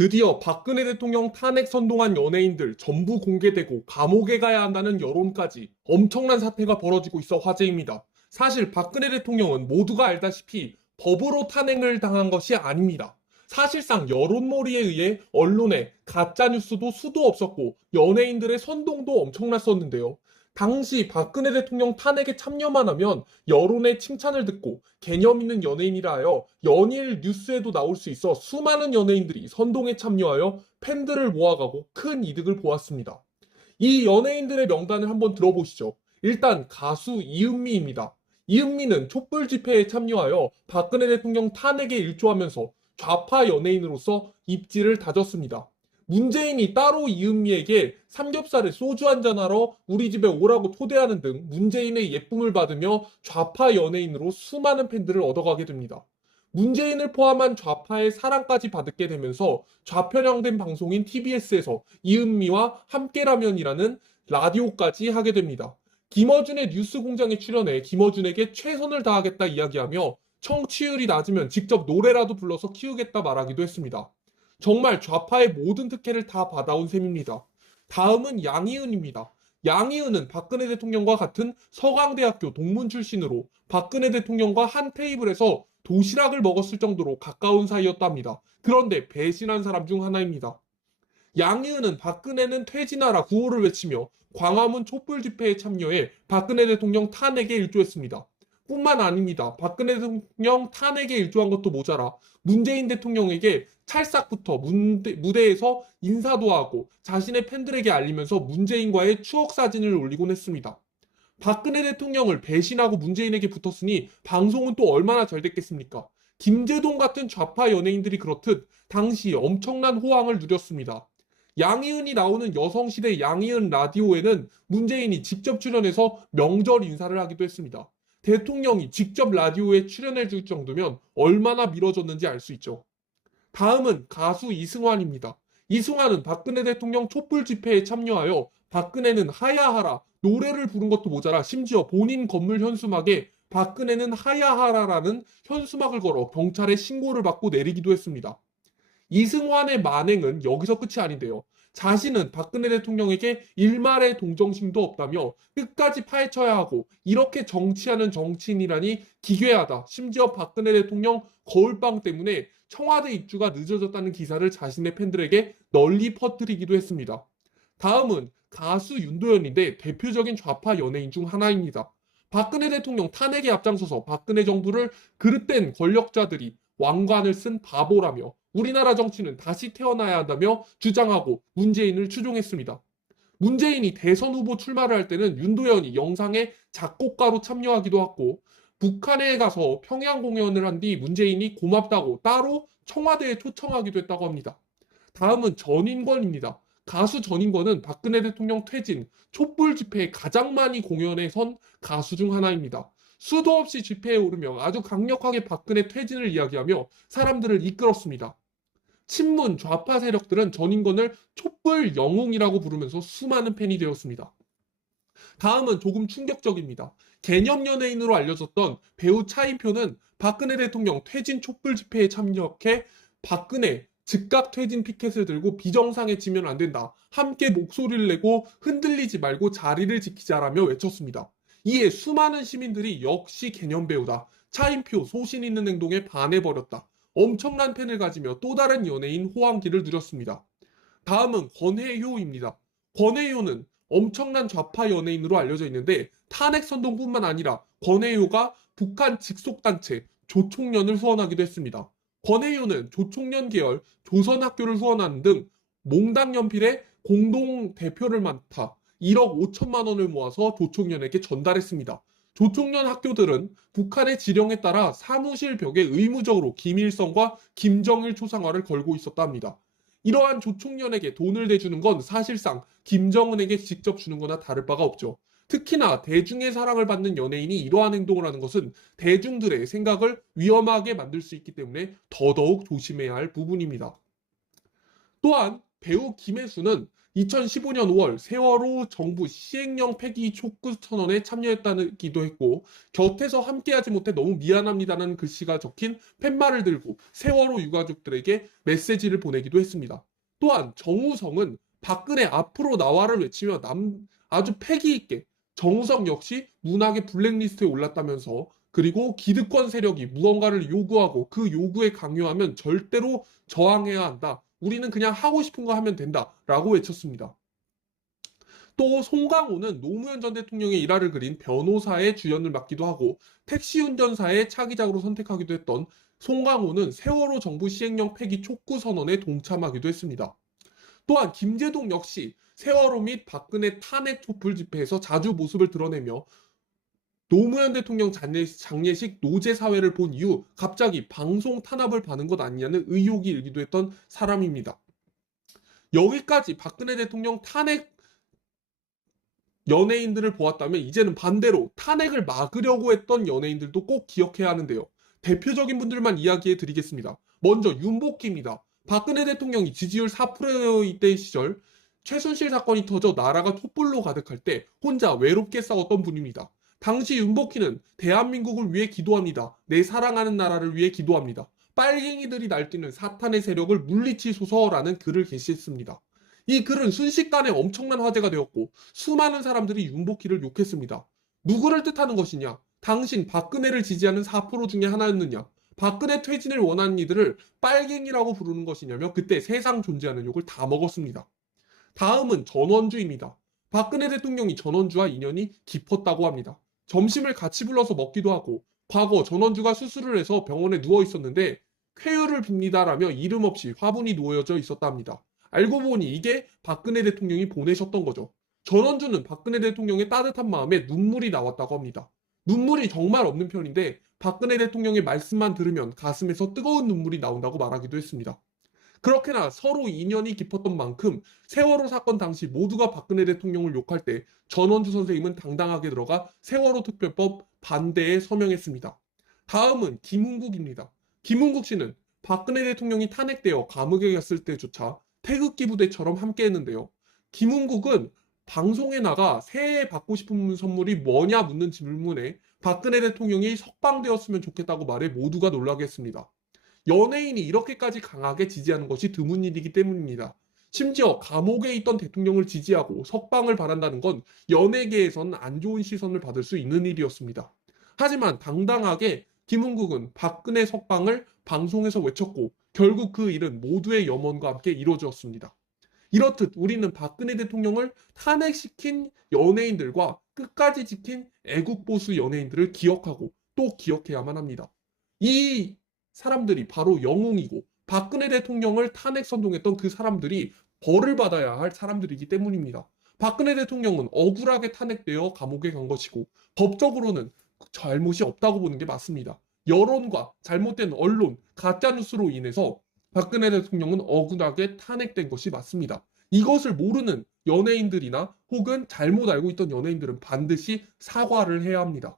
드디어 박근혜 대통령 탄핵 선동한 연예인들 전부 공개되고 감옥에 가야 한다는 여론까지 엄청난 사태가 벌어지고 있어 화제입니다. 사실 박근혜 대통령은 모두가 알다시피 법으로 탄핵을 당한 것이 아닙니다. 사실상 여론몰이에 의해 언론에 가짜뉴스도 수도 없었고 연예인들의 선동도 엄청났었는데요. 당시 박근혜 대통령 탄핵에 참여만 하면 여론의 칭찬을 듣고 개념 있는 연예인이라 하여 연일 뉴스에도 나올 수 있어 수많은 연예인들이 선동에 참여하여 팬들을 모아가고 큰 이득을 보았습니다. 이 연예인들의 명단을 한번 들어보시죠. 일단 가수 이은미입니다. 이은미는 촛불 집회에 참여하여 박근혜 대통령 탄핵에 일조하면서 좌파 연예인으로서 입지를 다졌습니다. 문재인이 따로 이은미에게 삼겹살에 소주 한잔하러 우리 집에 오라고 초대하는 등 문재인의 예쁨을 받으며 좌파 연예인으로 수많은 팬들을 얻어가게 됩니다. 문재인을 포함한 좌파의 사랑까지 받게 되면서 좌편향된 방송인 TBS에서 이은미와 함께라면이라는 라디오까지 하게 됩니다. 김어준의 뉴스공장에 출연해 김어준에게 최선을 다하겠다 이야기하며 청취율이 낮으면 직접 노래라도 불러서 키우겠다 말하기도 했습니다. 정말 좌파의 모든 특혜를 다 받아온 셈입니다. 다음은 양희은입니다. 양희은은 박근혜 대통령과 같은 서강대학교 동문 출신으로 박근혜 대통령과 한 테이블에서 도시락을 먹었을 정도로 가까운 사이였답니다. 그런데 배신한 사람 중 하나입니다. 양희은은 박근혜는 퇴진하라 구호를 외치며 광화문 촛불 집회에 참여해 박근혜 대통령 탄핵에 일조했습니다. 뿐만 아닙니다. 박근혜 대통령 탄핵에 일조한 것도 모자라 문재인 대통령에게 찰싹부터 무대에서 인사도 하고 자신의 팬들에게 알리면서 문재인과의 추억 사진을 올리곤 했습니다. 박근혜 대통령을 배신하고 문재인에게 붙었으니 방송은 또 얼마나 잘 됐겠습니까? 김재동 같은 좌파 연예인들이 그렇듯 당시 엄청난 호황을 누렸습니다. 양희은이 나오는 여성시대 양희은 라디오에는 문재인이 직접 출연해서 명절 인사를 하기도 했습니다. 대통령이 직접 라디오에 출연해 줄 정도면 얼마나 미뤄졌는지 알 수 있죠. 다음은 가수 이승환입니다. 이승환은 박근혜 대통령 촛불 집회에 참여하여 박근혜는 하야하라 노래를 부른 것도 모자라 심지어 본인 건물 현수막에 박근혜는 하야하라라는 현수막을 걸어 경찰에 신고를 받고 내리기도 했습니다. 이승환의 만행은 여기서 끝이 아닌데요. 자신은 박근혜 대통령에게 일말의 동정심도 없다며 끝까지 파헤쳐야 하고 이렇게 정치하는 정치인이라니 기괴하다. 심지어 박근혜 대통령 거울방 때문에 청와대 입주가 늦어졌다는 기사를 자신의 팬들에게 널리 퍼뜨리기도 했습니다. 다음은 가수 윤도현인데 대표적인 좌파 연예인 중 하나입니다. 박근혜 대통령 탄핵에 앞장서서 박근혜 정부를 그릇된 권력자들이 왕관을 쓴 바보라며 우리나라 정치는 다시 태어나야 한다며 주장하고 문재인을 추종했습니다. 문재인이 대선 후보 출마를 할 때는 윤도현이 영상에 작곡가로 참여하기도 했고 북한에 가서 평양 공연을 한 뒤 문재인이 고맙다고 따로 청와대에 초청하기도 했다고 합니다. 다음은 전인권입니다. 가수 전인권은 박근혜 대통령 퇴진, 촛불 집회에 가장 많이 공연에 선 가수 중 하나입니다. 수도 없이 집회에 오르며 아주 강력하게 박근혜 퇴진을 이야기하며 사람들을 이끌었습니다. 친문 좌파 세력들은 전인권을 촛불 영웅이라고 부르면서 수많은 팬이 되었습니다. 다음은 조금 충격적입니다. 개념 연예인으로 알려졌던 배우 차인표는 박근혜 대통령 퇴진 촛불 집회에 참여해 박근혜 즉각 퇴진 피켓을 들고 비정상해지면 안 된다. 함께 목소리를 내고 흔들리지 말고 자리를 지키자라며 외쳤습니다. 이에 수많은 시민들이 역시 개념 배우다. 차인표 소신 있는 행동에 반해버렸다. 엄청난 팬을 가지며 또 다른 연예인 호황기를 누렸습니다. 다음은 권혜효입니다. 권혜효는 엄청난 좌파 연예인으로 알려져 있는데 탄핵 선동뿐만 아니라 권혜효가 북한 직속단체 조총련을 후원하기도 했습니다. 권혜효는 조총련 계열 조선학교를 후원하는 등 몽당 연필의 공동 대표를 맡아 1억 5천만 원을 모아서 조총련에게 전달했습니다. 조총련 학교들은 북한의 지령에 따라 사무실 벽에 의무적으로 김일성과 김정일 초상화를 걸고 있었다 합니다. 이러한 조총련에게 돈을 내주는 건 사실상 김정은에게 직접 주는 거나 다를 바가 없죠. 특히나 대중의 사랑을 받는 연예인이 이러한 행동을 하는 것은 대중들의 생각을 위험하게 만들 수 있기 때문에 더더욱 조심해야 할 부분입니다. 또한 배우 김혜수는 2015년 5월 세월호 정부 시행령 폐기 촉구 선언에 참여했다기도 했고, 곁에서 함께하지 못해 너무 미안합니다라는 글씨가 적힌 팻말을 들고 세월호 유가족들에게 메시지를 보내기도 했습니다. 또한 정우성은 박근혜 앞으로 나와를 외치며 아주 패기 있게 정우성 역시 문학의 블랙리스트에 올랐다면서, 그리고 기득권 세력이 무언가를 요구하고 그 요구에 강요하면 절대로 저항해야 한다. 우리는 그냥 하고 싶은 거 하면 된다. 라고 외쳤습니다. 또 송강호는 노무현 전 대통령의 일화를 그린 변호사의 주연을 맡기도 하고 택시 운전사의 차기작으로 선택하기도 했던 송강호는 세월호 정부 시행령 폐기 촉구 선언에 동참하기도 했습니다. 또한 김제동 역시 세월호 및 박근혜 탄핵 촛불 집회에서 자주 모습을 드러내며 노무현 대통령 장례식 노제 사회를 본 이후 갑자기 방송 탄압을 받은 것 아니냐는 의혹이 일기도 했던 사람입니다. 여기까지 박근혜 대통령 탄핵 연예인들을 보았다면 이제는 반대로 탄핵을 막으려고 했던 연예인들도 꼭 기억해야 하는데요. 대표적인 분들만 이야기해 드리겠습니다. 먼저 윤복희입니다. 박근혜 대통령이 지지율 4%대 시절 최순실 사건이 터져 나라가 촛불로 가득할 때 혼자 외롭게 싸웠던 분입니다. 당시 윤복희는 대한민국을 위해 기도합니다. 내 사랑하는 나라를 위해 기도합니다. 빨갱이들이 날뛰는 사탄의 세력을 물리치소서라는 글을 게시했습니다. 이 글은 순식간에 엄청난 화제가 되었고 수많은 사람들이 윤복희를 욕했습니다. 누구를 뜻하는 것이냐? 당신 박근혜를 지지하는 4% 중에 하나였느냐? 박근혜 퇴진을 원하는 이들을 빨갱이라고 부르는 것이냐며 그때 세상 존재하는 욕을 다 먹었습니다. 다음은 전원주입니다. 박근혜 대통령이 전원주와 인연이 깊었다고 합니다. 점심을 같이 불러서 먹기도 하고 과거 전원주가 수술을 해서 병원에 누워 있었는데 쾌유를 빕니다라며 이름 없이 화분이 놓여져 있었다 합니다. 알고 보니 이게 박근혜 대통령이 보내셨던 거죠. 전원주는 박근혜 대통령의 따뜻한 마음에 눈물이 나왔다고 합니다. 눈물이 정말 없는 편인데 박근혜 대통령의 말씀만 들으면 가슴에서 뜨거운 눈물이 나온다고 말하기도 했습니다. 그렇게나 서로 인연이 깊었던 만큼 세월호 사건 당시 모두가 박근혜 대통령을 욕할 때 전원주 선생님은 당당하게 들어가 세월호 특별법 반대에 서명했습니다. 다음은 김은국입니다. 김은국 씨는 박근혜 대통령이 탄핵되어 감옥에 갔을 때조차 태극기 부대처럼 함께 했는데요. 김은국은 방송에 나가 새해에 받고 싶은 선물이 뭐냐 묻는 질문에 박근혜 대통령이 석방되었으면 좋겠다고 말해 모두가 놀라게 했습니다. 연예인이 이렇게까지 강하게 지지하는 것이 드문 일이기 때문입니다. 심지어 감옥에 있던 대통령을 지지하고 석방을 바란다는 건 연예계에선 안 좋은 시선을 받을 수 있는 일이었습니다. 하지만 당당하게 김은국은 박근혜 석방을 방송에서 외쳤고 결국 그 일은 모두의 염원과 함께 이루어졌습니다. 이렇듯 우리는 박근혜 대통령을 탄핵시킨 연예인들과 끝까지 지킨 애국보수 연예인들을 기억하고 또 기억해야만 합니다. 이 사람들이 바로 영웅이고 박근혜 대통령을 탄핵 선동했던 그 사람들이 벌을 받아야 할 사람들이기 때문입니다. 박근혜 대통령은 억울하게 탄핵되어 감옥에 간 것이고 법적으로는 잘못이 없다고 보는 게 맞습니다. 여론과 잘못된 언론, 가짜뉴스로 인해서 박근혜 대통령은 억울하게 탄핵된 것이 맞습니다. 이것을 모르는 연예인들이나 혹은 잘못 알고 있던 연예인들은 반드시 사과를 해야 합니다.